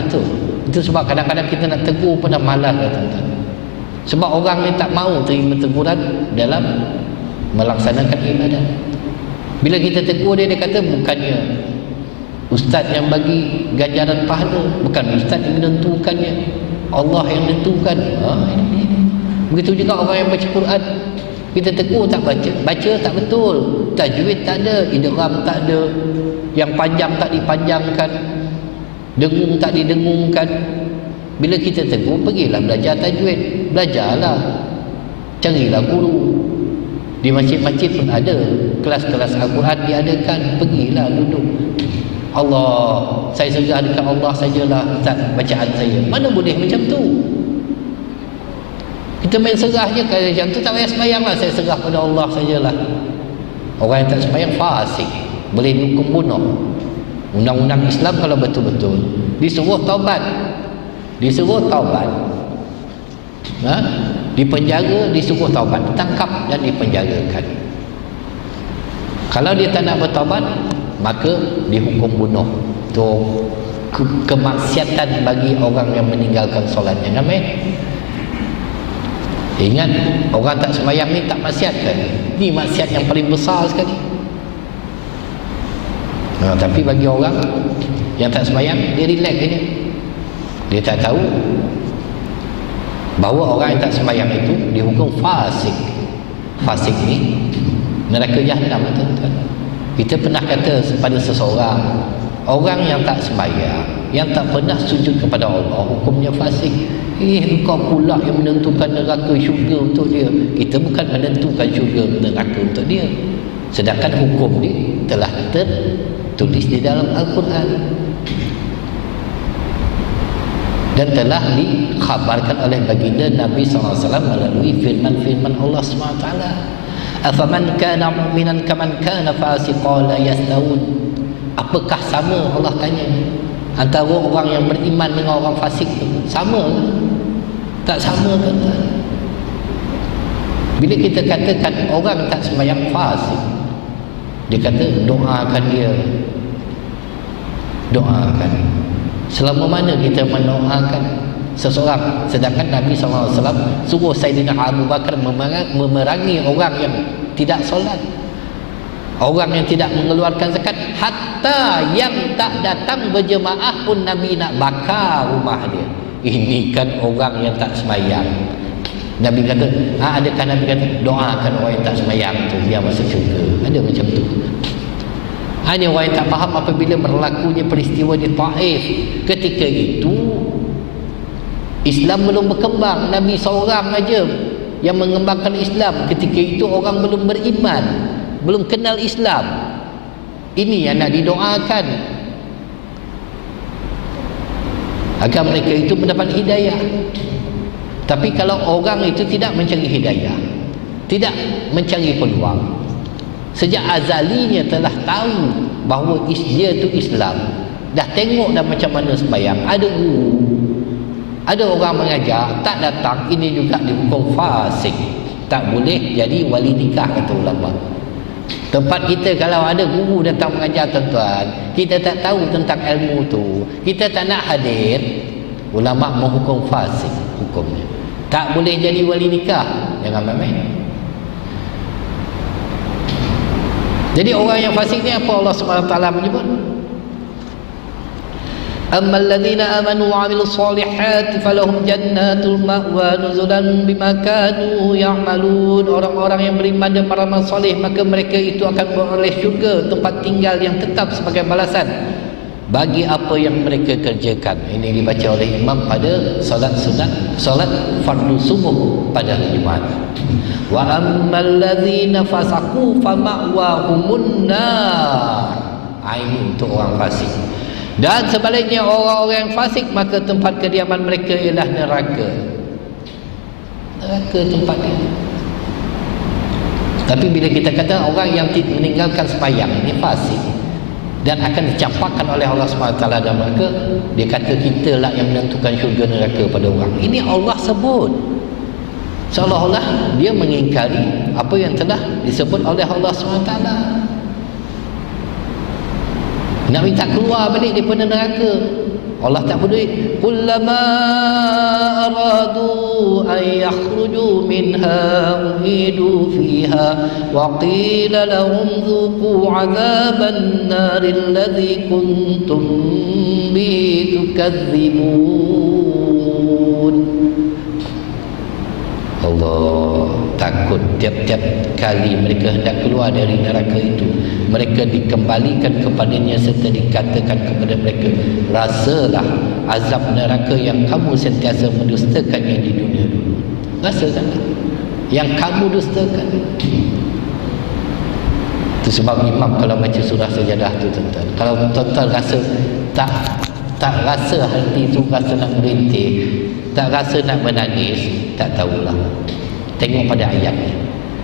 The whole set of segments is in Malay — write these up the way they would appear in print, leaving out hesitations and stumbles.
betul. Itu sebab kadang-kadang kita nak tegur pun dah malas dah, tuan-tuan. Sebab orang ni tak mahu terima teguran dalam melaksanakan ibadat. Bila kita tegur dia, dia kata bukannya ustaz yang bagi ganjaran pahala, bukan ustaz yang menentukannya, Allah yang menentukan. Begitu juga orang yang baca Quran, kita tegur tak baca tak betul, tajwid tak ada, idgham tak ada, yang panjang tak dipanjangkan, dengung tak didengungkan. Bila kita tegur, pergilah belajar tajwid, belajarlah, carilah guru. Di masjid-masjid pun ada kelas-kelas Al-Quran diadakan, pergilah duduk. Allah, saya serah dekat Allah sajalah Ustaz bacaan saya. Mana boleh macam tu? Kita main serah je, kalau macam tu tak payah sembahyang lah, saya serah pada Allah sajalah. Orang yang tak sembahyang fasik, boleh dihukum bunuh. Undang-undang Islam kalau betul-betul disuruh taubat, dipenjara, disuruh taubat, ditangkap dan dipenjarakan. Kalau dia tak nak bertaubat, maka dihukum bunuh. Itu kemaksiatan bagi orang yang meninggalkan solat. Jangan main. Ingat, orang tak sembahyang ni tak maksiat kan? Ni maksiat yang paling besar sekali. Tapi bagi orang yang tak sembahyang, dia relax je. Dia tak tahu bahawa orang yang tak sembahyang itu dihukum fasik. Fasik ni neraka jahanam, tuan-tuan. Kita pernah kata kepada seseorang, orang yang tak sembahyang, yang tak pernah sujud kepada Allah, hukumnya fasik. Engkau pula yang menentukan neraka syurga untuk dia. Kita bukan menentukan syurga neraka untuk dia, sedangkan hukum dia telah tertulis di dalam Al-Quran dan telah dikhabarkan oleh baginda Nabi SAW melalui firman-firman Allah SWT. Afaman kana mu'minan kaman kana fasiqan la yastawun. Apakah sama, Allah tanya, antara orang yang beriman dengan orang fasik tu? Sama ke? Tak sama, tuan-tuan. Bila kita katakan orang tak sembahyang fasik, dia kata doakan dia, doakan. Selama mana kita mendoakan seseorang, sedangkan Nabi SAW suruh Sayyidina Abu Bakar memerangi orang yang tidak solat, orang yang tidak mengeluarkan zakat, hatta yang tak datang berjemaah pun Nabi nak bakar rumah dia. Ini kan orang yang tak sembahyang. Nabi kata, adakah Nabi kata doakan orang yang tak sembahyang tu biar masuk syurga? Ada macam tu? Hanya orang yang tak faham apabila berlakunya peristiwa di Taif. Ketika itu Islam belum berkembang, Nabi seorang aja yang mengembangkan Islam. Ketika itu orang belum beriman, belum kenal Islam. Ini yang nak didoakan agar mereka itu mendapat hidayah. Tapi kalau orang itu tidak mencari hidayah, tidak mencari peluang, sejak azalinya telah tahu bahawa dia itu Islam, dah tengok dah macam mana sembahyang, ada guru, ada orang mengajar, tak datang, ini juga dihukum fasik. Tak boleh jadi wali nikah, kata ulama. Tempat kita kalau ada guru datang mengajar, tuan-tuan, kita tak tahu tentang ilmu tu, kita tak nak hadir, ulama menghukum fasik hukumnya. Tak boleh jadi wali nikah. Jangan main-main. Jadi orang yang fasik ni apa Allah SWT menyebut? Ammal ladzina amanu wa 'amilus solihati falahum jannatul ma'wa nuzulan bima kanu ya'malun. Orang-orang yang beriman dan beramal soleh, maka mereka itu akan beroleh syurga, tempat tinggal yang tetap sebagai balasan bagi apa yang mereka kerjakan. Ini dibaca oleh imam pada solat sunat, solat fardu subuh pada hari Jumaat. Wa ammal ladzina fasaqu fama'wahumun nar. Ini untuk orang fasik. Dan sebaliknya orang-orang yang fasik, maka tempat kediaman mereka ialah neraka. Neraka tempat dia. Tapi bila kita kata orang yang meninggalkan sembahyang ini fasik dan akan dicampakkan oleh Allah SWT dalam neraka, dia kata kita lah yang menentukan syurga neraka pada orang. Ini Allah sebut, seolah-olah dia mengingkari apa yang telah disebut oleh Allah SWT. Nak minta keluar balik daripada neraka. Allah tak peduli. Kullama aradu an yakhruju minha uhidu fiha wa qila lahum dhuqu 'adzaban nar alladhi kuntum bihi tukadzibun. Allah takut tiap-tiap kali mereka hendak keluar dari neraka itu, mereka dikembalikan kepadanya serta dikatakan kepada mereka, rasalah azab neraka yang kamu sentiasa mendustakannya di dunia dulu. Rasakanlah yang kamu dustakan. Itu sebab imam kalau baca surah Sajadah tu tuan-tuan, kalau tuan-tuan rasa tak rasa hati tu rasa nak merintih, tak rasa nak menangis, tak tahulah. Tengok pada ayat ni,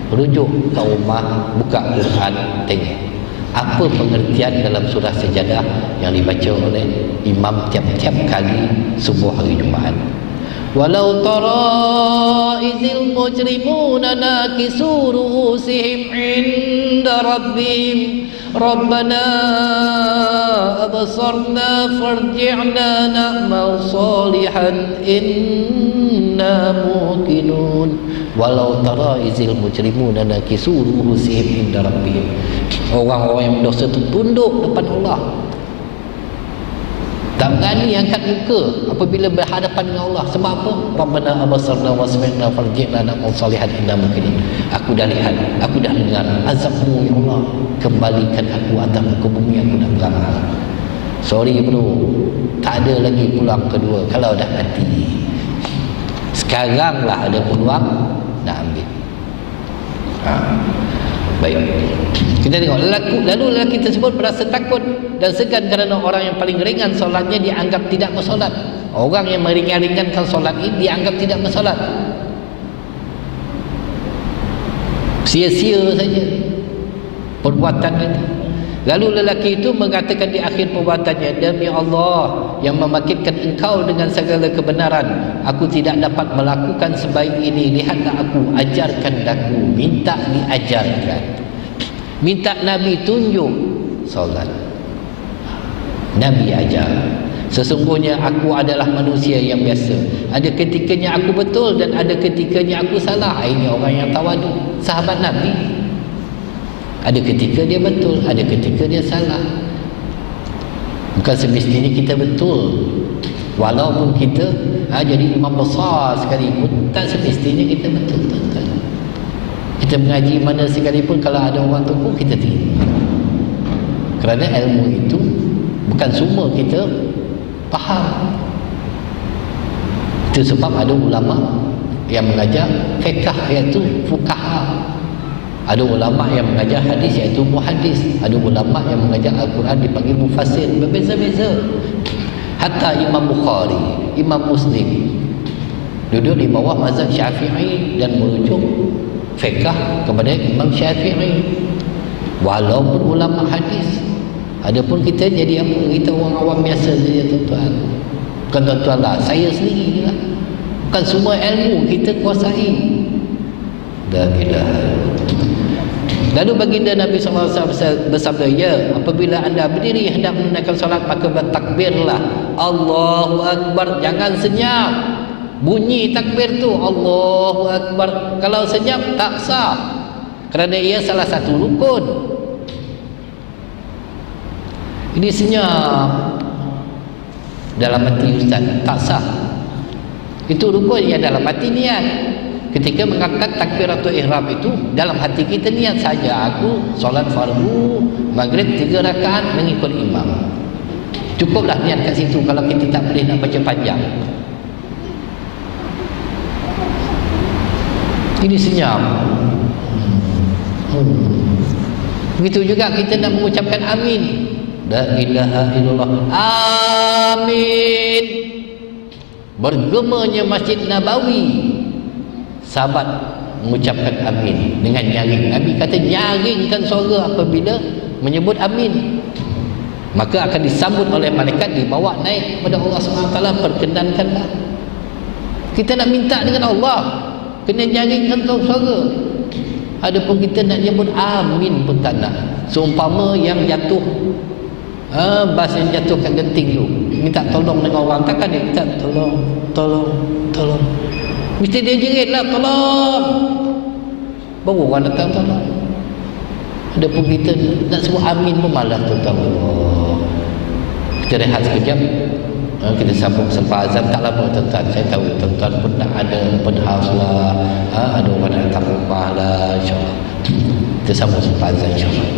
rujuk ke rumah, buka Quran, tengok apa pengertian dalam surah Sajadah yang dibaca oleh imam tiap-tiap kali subuh hari Jumaat. Walau tara izil mujrimuna nakisu ru'usihim inda rabbihim rabbana absarna farji'na na'mal salihan inna muqinun. Walau tara izil mujrimuna nakisu ru'usihim inda rabbihim, orang-orang yang berdosa itu tunduk depan Allah, tak berani angkat muka apabila berhadapan dengan Allah. Sebab apa? Rabbana abasarna wa sami'na farji'na na'mal salihan inna muqinun. Aku dah lihat, aku dah dengar azabmu ya Allah, kembalikan aku atas muka bumi, aku nak beramal. Sorry bro, tak ada lagi peluang kedua kalau dah mati. Sekaranglah ada peluang nak ambil. Baik, kita tengok lalu lelaki tersebut berasa takut dan segan kerana orang yang paling ringan solatnya dianggap tidak bersolat. Orang yang meringan-ringankan solat ini dianggap tidak bersolat, sia-sia saja perbuatan itu. Lalu lelaki itu mengatakan di akhir perbuatannya, demi Allah yang membangkitkan engkau dengan segala kebenaran, aku tidak dapat melakukan sebaik ini. Lihatlah aku, ajarkan aku. Minta diajarkan, minta Nabi tunjuk solat. Nabi ajar, sesungguhnya aku adalah manusia yang biasa. Ada ketikanya aku betul dan ada ketikanya aku salah. Ini orang yang tawadu, sahabat Nabi. Ada ketika dia betul, ada ketika dia salah. Bukan semestinya kita betul. Walaupun kita jadi imam besar sekalipun, tak semestinya kita betul, tuan-tuan. Kita mengaji mana sekalipun, kalau ada orang tegur, kita terima. Kerana ilmu itu bukan semua kita faham. Itu sebab ada ulama yang mengajar fiqh, iaitu fuqaha. Ada ulama yang mengajar hadis, iaitu muhaddis. Ada ulama yang mengajar Al-Quran dipanggil mufassir. Berbeza-beza. Hatta Imam Bukhari, Imam Muslim duduk di bawah mazhab Syafi'i dan merujuk fiqh kepada Imam Syafi'i, walaupun ulama hadis. Adapun kita jadi apa? Kita orang awam biasa saja, tuan-tuan. Bukan tuan-tuan lah, saya sendiri lah. Bukan semua ilmu kita kuasai. La ilaha illallah. Lalu baginda Nabi SAW bersabda, ya, apabila anda berdiri hendak menunaikan solat, maka bertakbirlah Allahu Akbar. Jangan senyap. Bunyi takbir tu Allahu Akbar. Kalau senyap tak sah, kerana ia salah satu rukun. Ini senyap dalam hati ustaz, tak sah. Itu rukun yang dalam hati niat. Ketika mengangkat takbiratul ihram itu, dalam hati kita niat saja, aku solat fardu maghrib 3 rakaat mengikut imam. Cukuplah niat kat situ kalau kita tak boleh nak baca panjang. Ini senyap. Begitu juga kita nak mengucapkan amin. La ilaha illallah. Amin. Bergemanya Masjid Nabawi. Sahabat mengucapkan amin dengan nyaring. Nabi kata nyaringkan suara apabila menyebut amin, maka akan disambut oleh malaikat, dibawa naik kepada Allah SWT. Perkenankanlah. Kita nak minta dengan Allah, kena nyaringkan suara. Adapun kita nak nyebut amin pun tak nak. Seumpama yang jatuh bas yang jatuh kat genting tu, minta tolong dengan orang, takkan dia minta tolong. Mesti dia jeritlah, tolong. Baru orang datang tolong. Ada pun kita nak sebut amin pun malas, tuan-tuan. Kita rehat sekejap. Kita sambung selepas azan tak lama, tuan-tuan. Saya tahu tuan-tuan pun nak ada open house lah, ada orang nak datang rumah lah, insyaAllah. Kita sambung selepas azan, insyaAllah.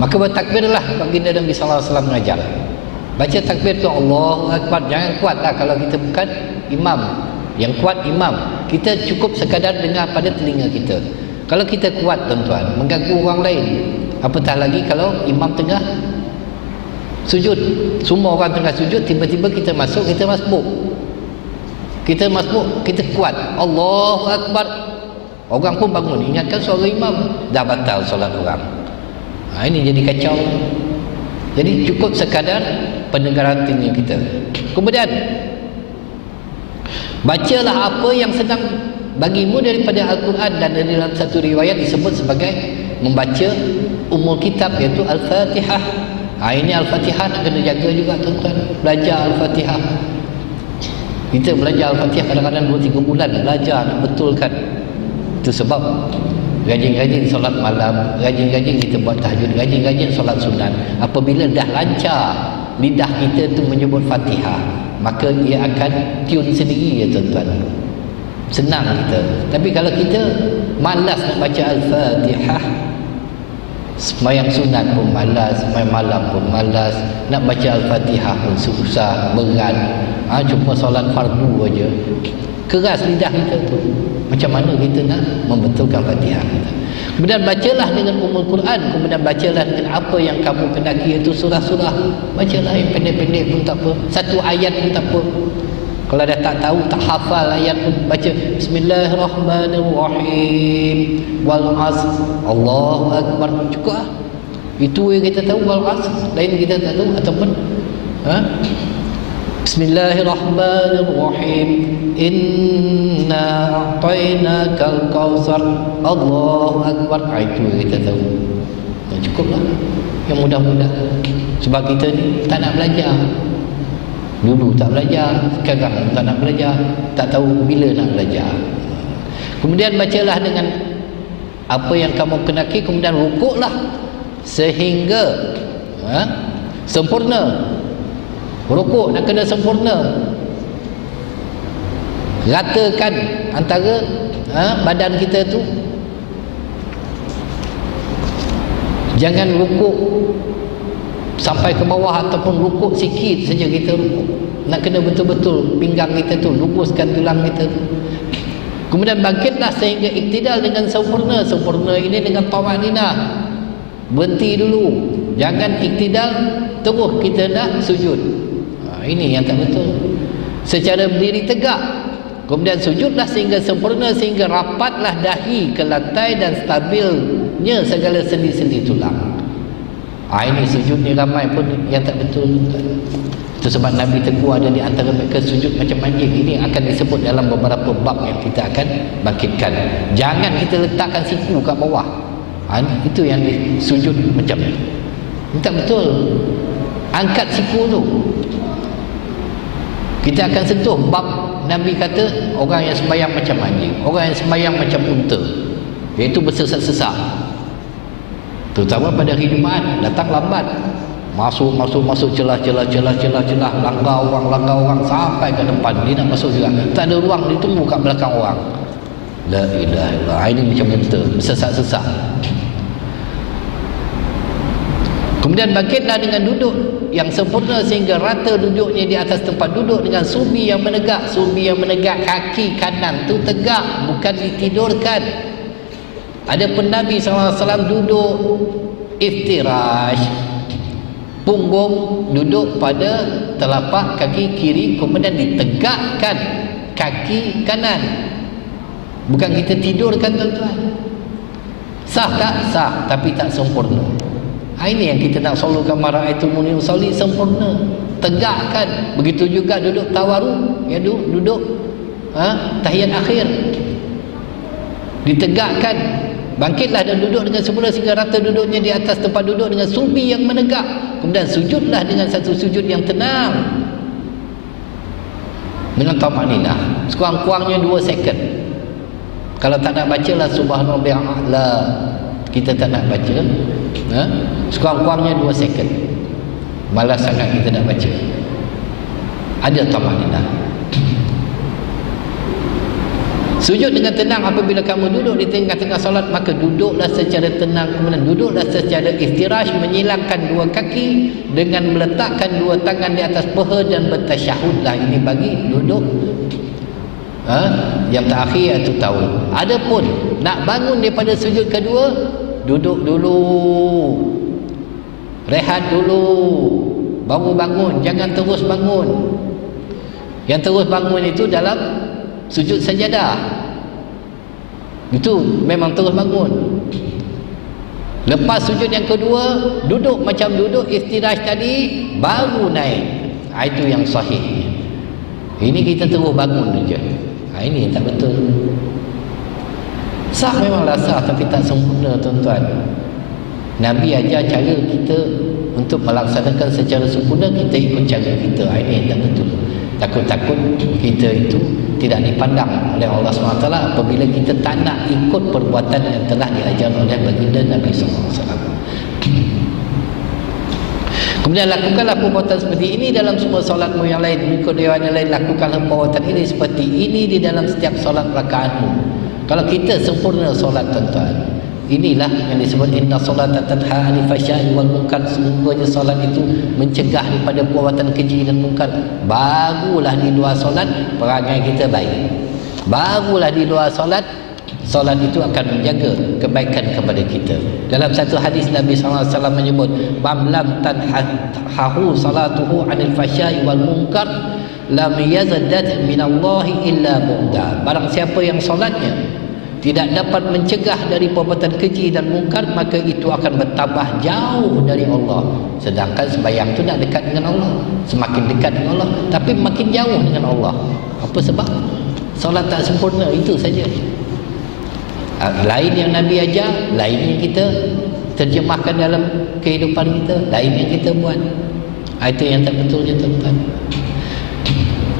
Maka bertakbirlah baginda Nabi sallallahu alaihi wasallam mengajar. Baca takbir tu Allahu Akbar. Jangan kuatlah kalau kita bukan imam. Yang kuat imam. Kita cukup sekadar dengar pada telinga kita. Kalau kita kuat tuan-tuan, mengganggu orang lain. Apatah lagi kalau imam tengah sujud. Semua orang tengah sujud, tiba-tiba kita masuk, kita masbuk. Kita masbuk, kita kuat. Allahu Akbar. Orang pun bangun ingatkan suara imam, dah batal solat orang. Ini jadi kacau. Jadi cukup sekadar pendengaran telinga kita. Kemudian bacalah apa yang senang bagimu daripada Al-Quran, dan dalam satu riwayat disebut sebagai membaca umul kitab, iaitu Al-Fatihah. Ini Al-Fatihah nak kena jaga juga tuan-tuan. Belajar Al-Fatihah. Kita belajar Al-Fatihah kadang-kadang 2-3 bulan belajar nak betulkan. Itu sebab rajin-rajin solat malam, rajin-rajin kita buat tahajud, rajin-rajin solat sunat. Apabila dah lancar lidah kita tu menyebut Fatihah, maka ia akan tune sendiri ya tuan-tuan. Senang kita. Tapi kalau kita malas nak baca Al-Fatihah, sembahyang sunat pun malas, sembahyang malam pun malas, nak baca Al-Fatihah pun susah, berat. Cuma solat fardu aja. Keras lidah kita tu. Macam mana kita nak membetulkan Fatihah kita? Kemudian bacalah dengan umul Quran. Kemudian bacalah dengan apa yang kamu kendaki, iaitu surah-surah. Bacalah yang pendek-pendek pun tak apa, satu ayat pun tak apa. Kalau dah tak tahu, tak hafal ayat pun, baca Bismillahirrahmanirrahim, wal asr, Allahu akbar, cukup lah. Itu yang kita tahu, wal asr. Lain kita tak tahu. Ataupun Bismillahirrahmanirrahim, inna a'tainakal kautsar, Allahu akbar. Itu yang kita tahu. Cukuplah. Yang mudah-mudah. Sebab kita ni tak nak belajar. Dulu tak belajar, sekarang tak nak belajar, tak tahu bila nak belajar. Kemudian bacalah dengan apa yang kamu kendaki. Kemudian rukuklah sehingga sempurna. Rukuk nak kena sempurna. Ratakan antara badan kita tu. Jangan rukuk sampai ke bawah, ataupun rukuk sikit saja kita rukuk. Nak kena betul-betul pinggang kita tu, luruskan tulang kita tu. Kemudian bangkitlah sehingga iktidal dengan sempurna. Sempurna ini dengan tamanina. Berhenti dulu. Jangan iktidal terus kita nak sujud. Ini yang tak betul. Secara berdiri tegak. Kemudian sujudlah sehingga sempurna, sehingga rapatlah dahi ke lantai dan stabilnya segala sendi-sendi tulang. Ini sujud ni ramai pun yang tak betul. Itu sebab Nabi tegur ada di antara mereka sujud macam anjing. Ini akan disebut dalam beberapa bab yang kita akan bangkitkan. Jangan kita letakkan siku kat bawah. Itu yang sujud macam ni. Ini tak betul. Angkat siku tu. Kita akan sentuh bab Nabi kata orang yang sembahyang macam anjing, orang yang sembahyang macam unta, iaitu bersesak-sesak. Terutama pada hari Jumaat, datang lambat, masuk celah-celah, langgar orang sampai ke depan. Dia nak masuk juga, tak ada ruang, dia tunggu kat belakang orang. La ilaha illallah. Ini macam unta, bersesak-sesak. Kemudian bangkitlah dengan duduk yang sempurna sehingga rata duduknya di atas tempat duduk dengan sumbi yang menegak. Sumbi yang menegak, kaki kanan tu tegak, bukan ditidurkan. Adapun Nabi SAW duduk iftirash, punggung duduk pada telapak kaki kiri, kemudian ditegakkan kaki kanan. Bukan kita tidurkan tuan-tuan. Sah tak? Sah, tapi tak sempurna. Ini yang kita nak selalukan, mara'aitul muni usalli, sempurna, tegakkan. Begitu juga duduk tawaru, ya duduk tahiyat akhir, ditegakkan. Bangkitlah dan duduk dengan sempurna sehingga rata duduknya di atas tempat duduk dengan sumbi yang menegak. Kemudian sujudlah dengan satu sujud yang tenang, dengan tamanina, sekurang-kurangnya 2 second. Kalau tak nak bacalah subhanallah a'la, kita tak nak baca, sekurang-kurangnya 2 second. Malas sangat kita nak baca. Ada tamanina. Sujud dengan tenang. Apabila kamu duduk di tengah-tengah solat, maka duduklah secara tenang. Kemudian duduklah secara iftirash, menyilangkan 2 kaki dengan meletakkan 2 tangan di atas paha dan bertasyahudlah. Ini bagi duduk yang terakhir itu tahu. Adapun nak bangun daripada sujud kedua, duduk dulu, rehat dulu, baru bangun. Jangan terus bangun. Yang terus bangun itu dalam sujud sajadah. Itu memang terus bangun. Lepas sujud yang kedua, duduk macam duduk istirahat tadi, baru naik. Itu yang sahih. Ini kita terus bangun saja. Ini tak betul. Sah memanglah sah, tapi tak sempurna tuan-tuan. Nabi ajar cara kita untuk melaksanakan secara sempurna, kita ikut cara kita. Ini tak betul. Takut-takut kita itu tidak dipandang oleh Allah SWT apabila kita tak nak ikut perbuatan yang telah diajar oleh baginda Nabi SAW. Kemudian lakukanlah perbuatan seperti ini dalam semua solatmu yang lain. Mengikut riwayat yang lain, lakukanlah perbuatan ini seperti ini di dalam setiap solat rakaatmu. Kalau kita sempurna solat tuan-tuan, inilah yang disebut inna solata tanha 'anil fahsya'i wal munkar. Sesungguhnya solat itu mencegah daripada perbuatan keji dan munkar. Barulah di luar solat perangai kita baik. Barulah di luar solat, solat itu akan menjaga kebaikan kepada kita. Dalam satu hadis Nabi SAW menyebut, "Man lam tanhahu salatuhu 'anil fahsya'i wal munkar lam yazdat minallahi illa bu'da." Barang siapa yang solatnya tidak dapat mencegah dari perbuatan keji dan mungkar, maka itu akan bertambah jauh dari Allah. Sedangkan sembahyang itu nak dekat dengan Allah, semakin dekat dengan Allah, tapi makin jauh dengan Allah. Apa sebab? Solat tak sempurna, itu saja. Lain yang Nabi ajar, lain yang kita terjemahkan dalam kehidupan kita, lain yang kita buat. Itu yang tak betulnya tuan-tuan.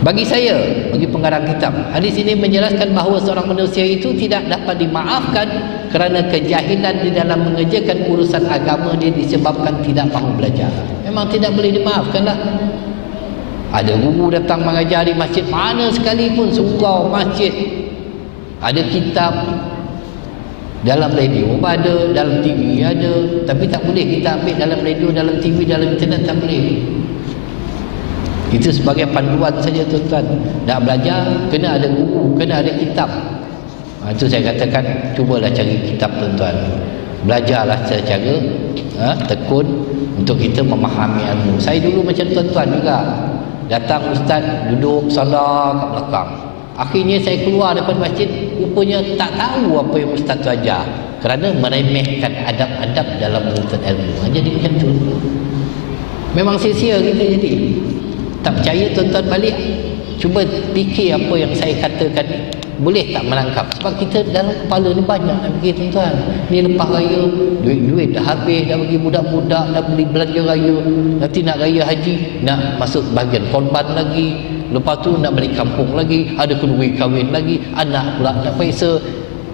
Bagi saya, bagi pengarang kitab, hadis ini menjelaskan bahawa seorang manusia itu tidak dapat dimaafkan kerana kejahilan di dalam mengerjakan urusan agama dia disebabkan tidak mahu belajar. Memang tidak boleh dimaafkanlah. Ada guru datang mengajar di masjid mana sekalipun, surau masjid, ada kitab, dalam radio ada, dalam TV ada, tapi tak boleh kita ambil dalam radio, dalam TV, dalam internet, tak boleh. Itu sebagai panduan saja tuan-tuan. Nak belajar, kena ada guru, kena ada kitab. Itu saya katakan, cubalah cari kitab tuan-tuan. Belajarlah secara tekun untuk kita memahami ilmu. Saya dulu macam tuan-tuan juga. Datang ustaz, duduk sandar kat belakang. Akhirnya saya keluar daripada masjid, rupanya tak tahu apa yang ustaz tu ajar, kerana meremehkan adab-adab dalam menuntut ilmu. Jadi macam tu. Memang sia-sia kita jadi. Tak percaya tuan-tuan balik, cuba fikir apa yang saya katakan ni, boleh tak menangkap? Sebab kita dalam kepala ni banyak nak fikir tuan-tuan. Ni lepas raya, duit-duit dah habis, dah bagi budak-budak, dah beli belanja raya, nanti nak raya haji, nak masuk bahagian korban lagi, lepas tu nak balik kampung lagi, ada kedua kahwin lagi, anak pula nak periksa,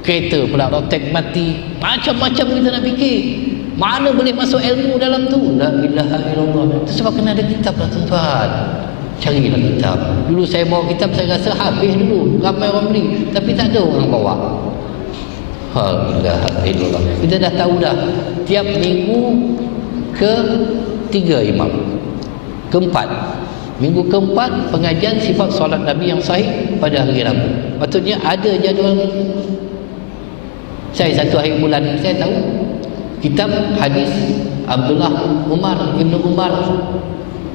kereta pula rotek mati, macam-macam kita nak fikir. Mana boleh masuk ilmu dalam tu? La ilaha illallah. Itu sebab kena ada kitab lah tuan-tuan. Carilah kitab. Dulu saya bawa kitab, saya rasa habis dulu, ramai orang beli, tapi tak ada orang bawa. La ilaha illallah. Kita dah tahu dah, tiap minggu ke-3 imam, ke-4, minggu ke-4 pengajian sifat solat Nabi yang sahih pada hari Rabu. Patutnya ada jadual. Saya satu hari bulan ni saya tahu kitab hadis Abdullah Ibnu Umar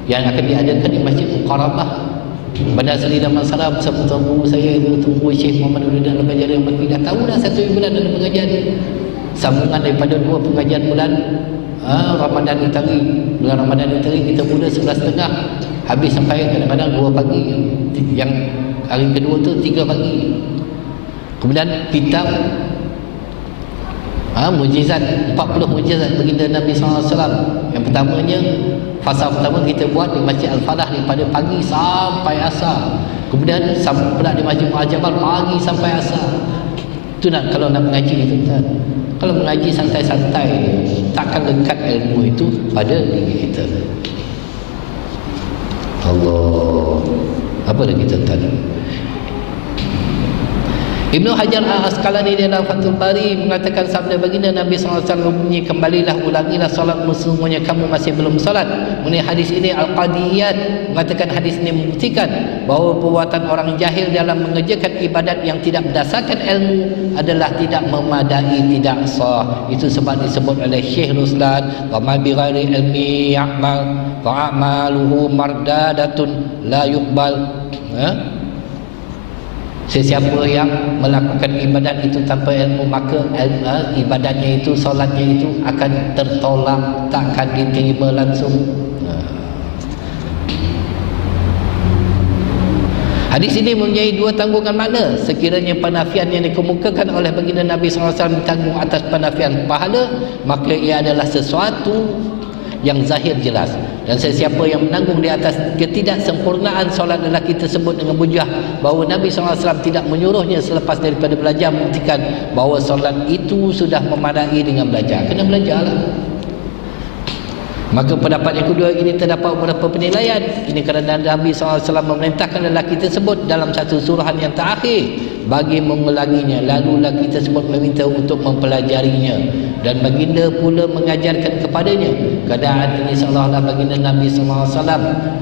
yang akan diadakan di Masjid Muqarrabah Bandar Seri Damansara bersama tuan guru saya itu Tuan Guru Syekh Muhammad Nurdin Al-Bajari Al-Bakri. Dah tahu dah satu bulan ada pengajian, sambungan daripada 2 pengajian bulan Ramadan Utari. Bulan Ramadan Utari kita mula 11.30, habis sampai kadang-kadang 2 pagi, yang hari kedua tu 3 pagi. Kemudian kitab mujizat, 40 mujizat baginda Nabi SAW. Yang pertamanya, fasa pertama kita buat di Masjid Al-Falah daripada pagi sampai asar. Kemudian sambung pula di Masjid Mu'ajabal pagi sampai asar. Itu nak kalau nak mengaji tuan-tuan. Kalau mengaji santai-santai, takkan lekat ilmu itu pada diri kita. Allah. Apa lagi tuan-tuan? Ibnu Hajar Al-Asqalani dalam Fathul Bari mengatakan sabda baginda Nabi SAW bunyi, kembalilah, ulangilah salatmu, sesungguhnya kamu masih belum salat. Mengenai hadis ini Al-Qadiyat mengatakan hadis ini membuktikan bahawa perbuatan orang jahil dalam mengerjakan ibadat yang tidak berdasarkan ilmu adalah tidak memadai, tidak sah. Itu sebab disebut oleh Syekh Ruslan, wa ma bi ghairi ilmi ya'mal fa a'maluhu mardadatun la yuqbal. Sesiapa yang melakukan ibadat itu tanpa ilmu, maka ibadatnya itu, solatnya itu akan tertolak, takkan diterima langsung. Hadis ini mempunyai dua tanggungan makna. Sekiranya penafian yang dikemukakan oleh baginda Nabi SAW ditanggung atas penafian pahala, maka ia adalah sesuatu yang zahir jelas. Dan sesiapa yang menanggung di atas ketidaksempurnaan solat lelaki tersebut dengan hujah bahawa Nabi SAW tidak menyuruhnya selepas daripada belajar, membuktikan bahawa solat itu sudah memadai dengan belajar. Kena belajarlah. Maka pendapat yang kedua ini terdapat beberapa penilaian. Ini kerana Nabi SAW memerintahkan lelaki tersebut dalam satu suruhan yang terakhir bagi mengulanginya. Lalu lelaki tersebut meminta untuk mempelajarinya, dan baginda pula mengajarkan kepadanya. Keadaan ini seolah-olah baginda Nabi SAW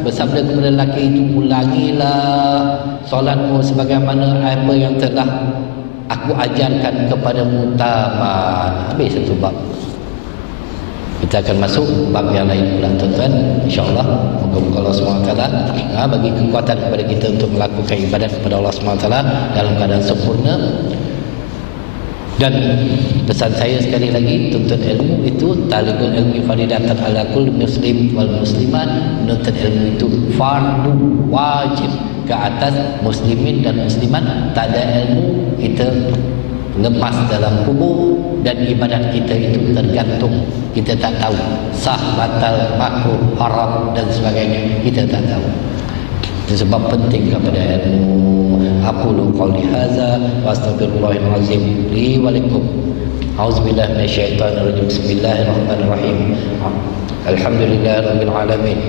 bersabda kepada lelaki itu, ulangilah solatmu sebagaimana apa yang telah aku ajarkan kepadamu taman. Habis satu bab. Kita akan masuk bab yang lain pula, tuan-tuan. InsyaAllah moga-moga Allah SWT bagi kekuatan kepada kita untuk melakukan ibadat kepada Allah SWT dalam keadaan sempurna. Dan pesan saya sekali lagi, tuntut ilmu itu talibul ilmi faridatan ala kulli muslim wal muslimat. Menuntut ilmu itu fardu wajib ke atas muslimin dan muslimat. Tak ada ilmu, kita lemas dalam kubur, dan ibadat kita itu tergantung. Kita tak tahu sah, batal, makruh, haram dan sebagainya, kita tak tahu. Itu sebab penting kepada ilmu. Aqulu qawli hadza wa astaghfirullahal azim li wa lakum. A'udzubillahi minasyaitonir rajim. Bismillahirrahmanirrahim. Alhamdulillahirabbil alamin.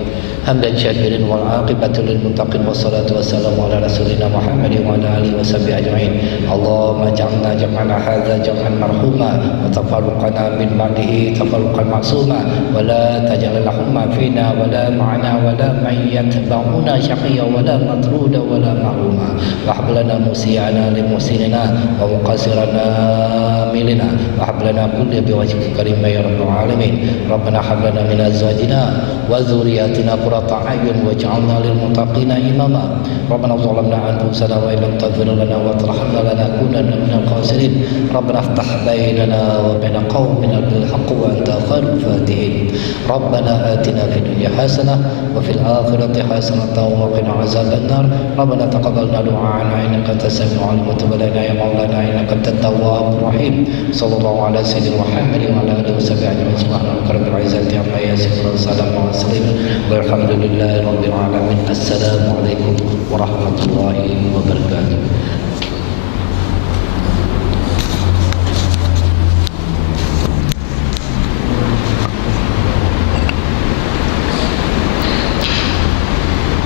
Hamdan syakirin wal aqibatu lil muttaqin wassalatu wassalamu ala rasulina Muhammadin wa ala alihi washabihi ajma'in. Allahumma ja'alna jam'ana hadza jam'an marhuma wa tafarruqana min ba'dihi tafarruqan ma'suma wa la taj'al lahumma fina wa la ma'ana wa la man yatba'una syaqiyya wa la matruda wa la mahruma. Wa hab lana musiana li musinina wa muqassirana milina wa hab lana kulli biwajhika karim ya rabbal alamin. Rabbana hab lana min azwajina wa dhurriyyatina qurrata a'yun waj'alna lil muttaqina imama. Rabbana zalamna anfusana wa illam taghfir lana wa tarhamna lanakunanna minal khasirin. Rabbana iftah bainana wa bain qaumina bil haqqi wa anta khairul fatihin. Rabbana atina fid dunya hasanah wa fil akhirati hasanah wa qina azaban nar. Rabbana taqabbal du'ana innaka antas samiul alim wa tub alaina ya maulana innaka antat tawwabur rahim. Sallallahu ala sayyidina Muhammadin wa ala alihi washabihi ajma'in. Subhana rabbika rabbil izzati amma yasifun. Salamun alal Alhamdulillahirabbil alamin. Assalamualaikum warahmatullahi wabarakatuh.